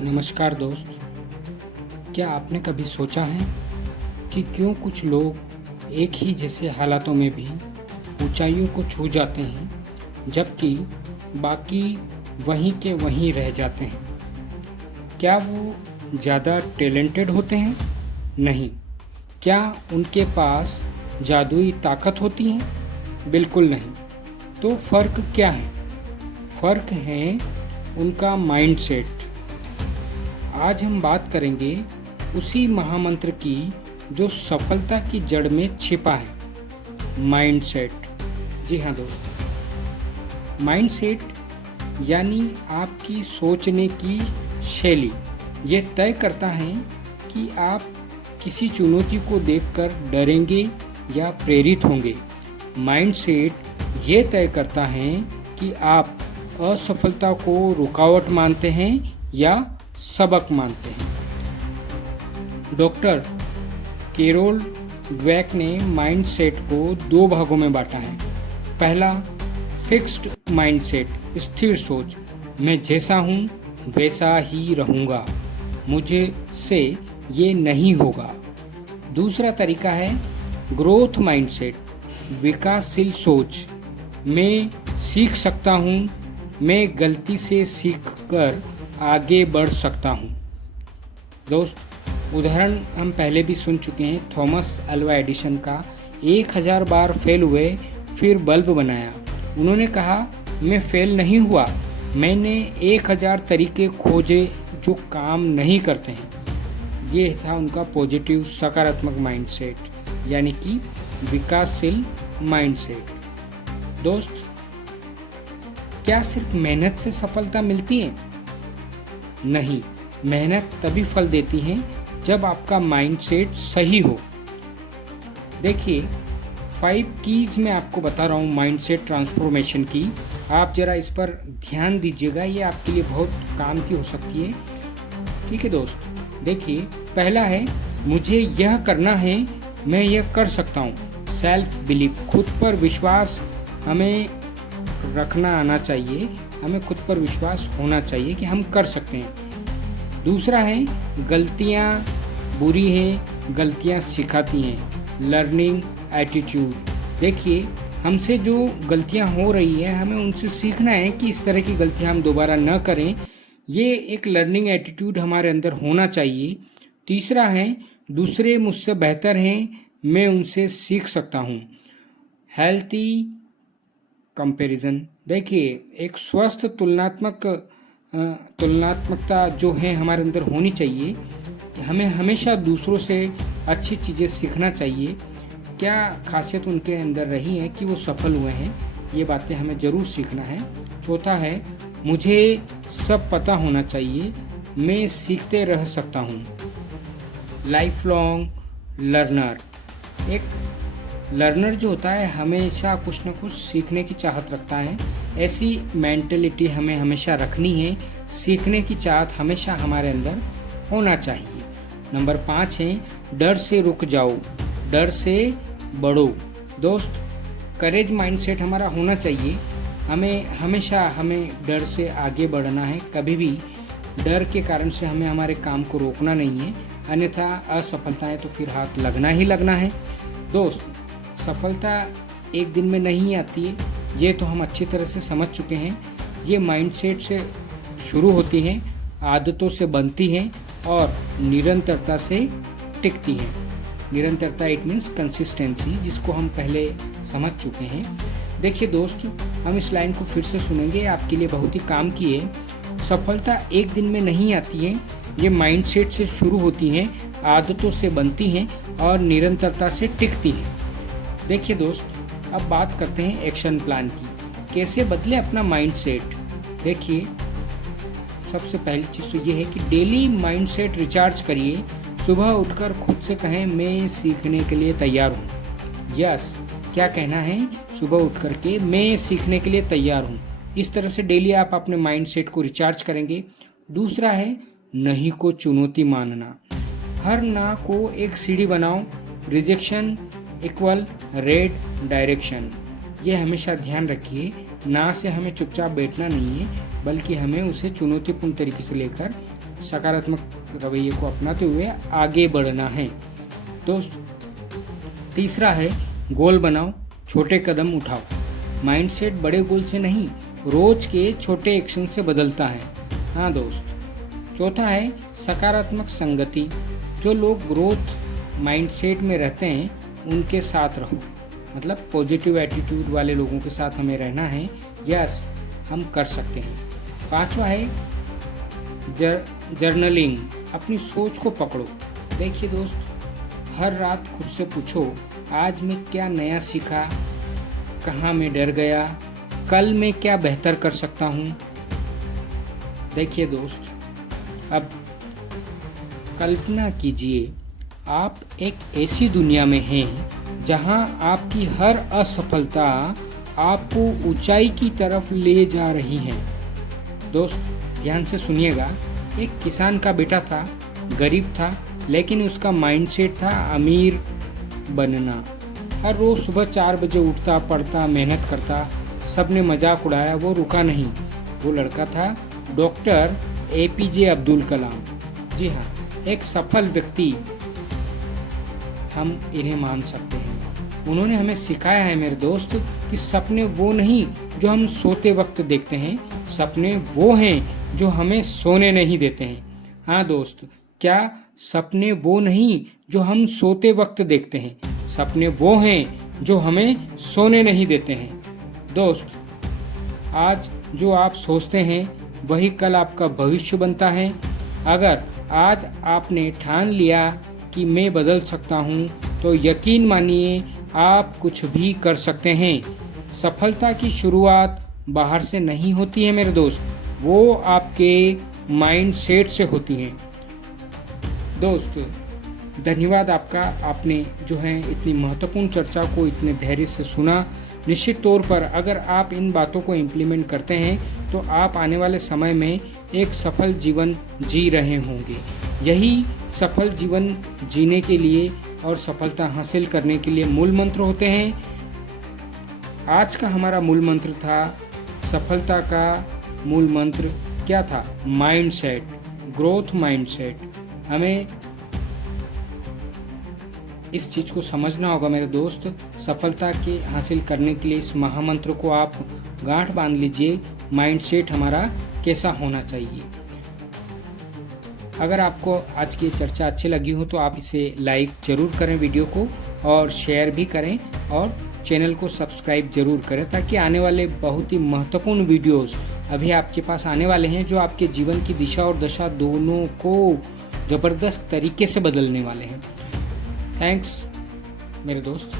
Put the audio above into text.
नमस्कार दोस्त। क्या आपने कभी सोचा है कि क्यों कुछ लोग एक ही जैसे हालातों में भी ऊंचाइयों को छू जाते हैं जबकि बाकी वहीं के वहीं रह जाते हैं? क्या वो ज़्यादा टैलेंटेड होते हैं? नहीं। क्या उनके पास जादुई ताकत होती है? बिल्कुल नहीं। तो फ़र्क क्या है? फ़र्क है उनका माइंडसेट। आज हम बात करेंगे उसी महामंत्र की जो सफलता की जड़ में छिपा है, माइंडसेट। जी हाँ दोस्तों, माइंडसेट यानी आपकी सोचने की शैली। ये तय करता है कि आप किसी चुनौती को देखकर डरेंगे या प्रेरित होंगे। माइंडसेट ये तय करता है कि आप असफलता को रुकावट मानते हैं या सबक मानते हैं। डॉक्टर कैरोल ड्वेक ने माइंडसेट को दो भागों में बांटा है। पहला, फिक्स्ड माइंडसेट, स्थिर सोच, मैं जैसा हूँ वैसा ही रहूँगा, मुझे से ये नहीं होगा। दूसरा तरीका है ग्रोथ माइंडसेट, विकासशील सोच, मैं सीख सकता हूँ, मैं गलती से सीख कर आगे बढ़ सकता हूँ। दोस्त, उदाहरण हम पहले भी सुन चुके हैं। थॉमस अल्वा एडिसन का 1000 बार फेल हुए फिर बल्ब बनाया। उन्होंने कहा, मैं फेल नहीं हुआ, मैंने 1000 तरीके खोजे जो काम नहीं करते हैं। ये था उनका पॉजिटिव सकारात्मक माइंडसेट, यानी कि विकासशील माइंडसेट। दोस्त, क्या सिर्फ मेहनत से सफलता मिलती है? नहीं, मेहनत तभी फल देती है जब आपका माइंडसेट सही हो। देखिए, 5 कीज़ मैं आपको बता रहा हूँ माइंडसेट ट्रांसफॉर्मेशन की। आप ज़रा इस पर ध्यान दीजिएगा, ये आपके लिए बहुत काम की हो सकती है। ठीक है दोस्त, देखिए, पहला है मुझे यह करना है, मैं यह कर सकता हूँ। सेल्फ बिलीफ, खुद पर विश्वास हमें रखना आना चाहिए, हमें खुद पर विश्वास होना चाहिए कि हम कर सकते हैं। दूसरा है गलतियाँ बुरी हैं, गलतियाँ सिखाती हैं, लर्निंग एटीट्यूड। देखिए, हमसे जो गलतियाँ हो रही है हमें उनसे सीखना है कि इस तरह की गलतियाँ हम दोबारा न करें। ये एक लर्निंग एटीट्यूड हमारे अंदर होना चाहिए। तीसरा है दूसरे मुझसे बेहतर हैं, मैं उनसे सीख सकता हूँ, हेल्थी कंपैरिजन। देखिए, एक स्वस्थ तुलनात्मकता जो है हमारे अंदर होनी चाहिए कि हमें हमेशा दूसरों से अच्छी चीज़ें सीखना चाहिए। क्या खासियत उनके अंदर रही है कि वो सफल हुए हैं, ये बातें हमें ज़रूर सीखना है। चौथा है मुझे सब पता होना चाहिए, मैं सीखते रह सकता हूँ, लाइफ लॉन्ग लर्नर। एक लर्नर जो होता है हमेशा कुछ न कुछ सीखने की चाहत रखता है। ऐसी मेंटलिटी हमें हमेशा रखनी है, सीखने की चाहत हमेशा हमारे अंदर होना चाहिए। नंबर 5 है डर से रुक जाओ, डर से बढ़ो। दोस्त, करेज माइंडसेट हमारा होना चाहिए। हमें डर से आगे बढ़ना है, कभी भी डर के कारण से हमें हमारे काम को रोकना नहीं है, अन्यथा असफलताएं तो फिर हाथ लगना ही लगना है। दोस्त, सफलता एक दिन में नहीं आती है, ये तो हम अच्छी तरह से समझ चुके हैं। ये माइंडसेट से शुरू होती हैं, आदतों से बनती हैं और निरंतरता से टिकती हैं। निरंतरता इट मीन्स कंसिस्टेंसी, जिसको हम पहले समझ चुके हैं। देखिए दोस्त, हम इस लाइन को फिर से सुनेंगे, आपके लिए बहुत ही काम की है। सफलता एक दिन में नहीं आती है, ये माइंडसेट से शुरू होती हैं, आदतों से बनती हैं और निरंतरता से टिकती हैं। देखिए दोस्त, अब बात करते हैं एक्शन प्लान की, कैसे बदले अपना माइंडसेट। देखिए, सबसे पहली चीज़ तो ये है कि डेली माइंडसेट रिचार्ज करिए। सुबह उठकर खुद से कहें, मैं सीखने के लिए तैयार हूँ। यस, क्या कहना है? सुबह उठ कर के मैं सीखने के लिए तैयार हूँ। इस तरह से डेली आप अपने माइंडसेट को रिचार्ज करेंगे। दूसरा है नहीं को चुनौती मानना। हर ना को एक सीढ़ी बनाओ, रिजेक्शन इक्वल रेड डायरेक्शन। ये हमेशा ध्यान रखिए, ना से हमें चुपचाप बैठना नहीं है, बल्कि हमें उसे चुनौतीपूर्ण तरीके से लेकर सकारात्मक रवैये को अपनाते हुए आगे बढ़ना है। दोस्त, तीसरा है गोल बनाओ, छोटे कदम उठाओ। माइंडसेट बड़े गोल से नहीं, रोज के छोटे एक्शन से बदलता है। हाँ दोस्त। चौथा है सकारात्मक संगति। जो लोग ग्रोथ माइंडसेट में रहते हैं उनके साथ रहो, मतलब पॉजिटिव एटीट्यूड वाले लोगों के साथ हमें रहना है। यस, हम कर सकते हैं। पांचवा है जर्नलिंग। अपनी सोच को पकड़ो। देखिए दोस्त, हर रात खुद से पूछो, आज मैं क्या नया सीखा, कहाँ मैं डर गया, कल मैं क्या बेहतर कर सकता हूँ। देखिए दोस्त, अब कल्पना कीजिए आप एक ऐसी दुनिया में हैं जहाँ आपकी हर असफलता आपको ऊंचाई की तरफ ले जा रही है। दोस्त ध्यान से सुनिएगा। एक किसान का बेटा था, गरीब था, लेकिन उसका माइंडसेट था अमीर बनना। हर रोज सुबह 4 बजे उठता, पढ़ता, मेहनत करता। सबने मजाक उड़ाया, वो रुका नहीं। वो लड़का था डॉक्टर APJ अब्दुल कलाम। जी हाँ, एक सफल व्यक्ति हम इन्हें मान सकते हैं। उन्होंने हमें सिखाया है मेरे दोस्त कि सपने वो नहीं जो हम सोते वक्त देखते हैं, सपने वो हैं जो हमें सोने नहीं देते हैं। हाँ दोस्त, क्या सपने वो नहीं जो हम सोते वक्त देखते हैं, सपने वो हैं जो हमें सोने नहीं देते हैं। दोस्त, आज जो आप सोचते हैं वही कल आपका भविष्य बनता है। अगर आज आपने ठान लिया कि मैं बदल सकता हूँ, तो यकीन मानिए आप कुछ भी कर सकते हैं। सफलता की शुरुआत बाहर से नहीं होती है मेरे दोस्त, वो आपके माइंडसेट से होती है। दोस्त धन्यवाद आपका, आपने जो है इतनी महत्वपूर्ण चर्चा को इतने धैर्य से सुना। निश्चित तौर पर अगर आप इन बातों को इम्प्लीमेंट करते हैं तो आप आने वाले समय में एक सफल जीवन जी रहे होंगे। यही सफल जीवन जीने के लिए और सफलता हासिल करने के लिए मूल मंत्र होते हैं। आज का हमारा मूल मंत्र था, सफलता का मूल मंत्र क्या था? Mindset, growth mindset. हमें इस चीज़ को समझना होगा मेरे दोस्त। सफलता के हासिल करने के लिए इस महामंत्र को आप गांठ बांध लीजिए। माइंडसेट हमारा कैसा होना चाहिए। अगर आपको आज की चर्चा अच्छी लगी हो तो आप इसे लाइक ज़रूर करें वीडियो को, और शेयर भी करें, और चैनल को सब्सक्राइब ज़रूर करें, ताकि आने वाले बहुत ही महत्वपूर्ण वीडियोस अभी आपके पास आने वाले हैं जो आपके जीवन की दिशा और दशा दोनों को ज़बरदस्त तरीके से बदलने वाले हैं। थैंक्स मेरे दोस्त।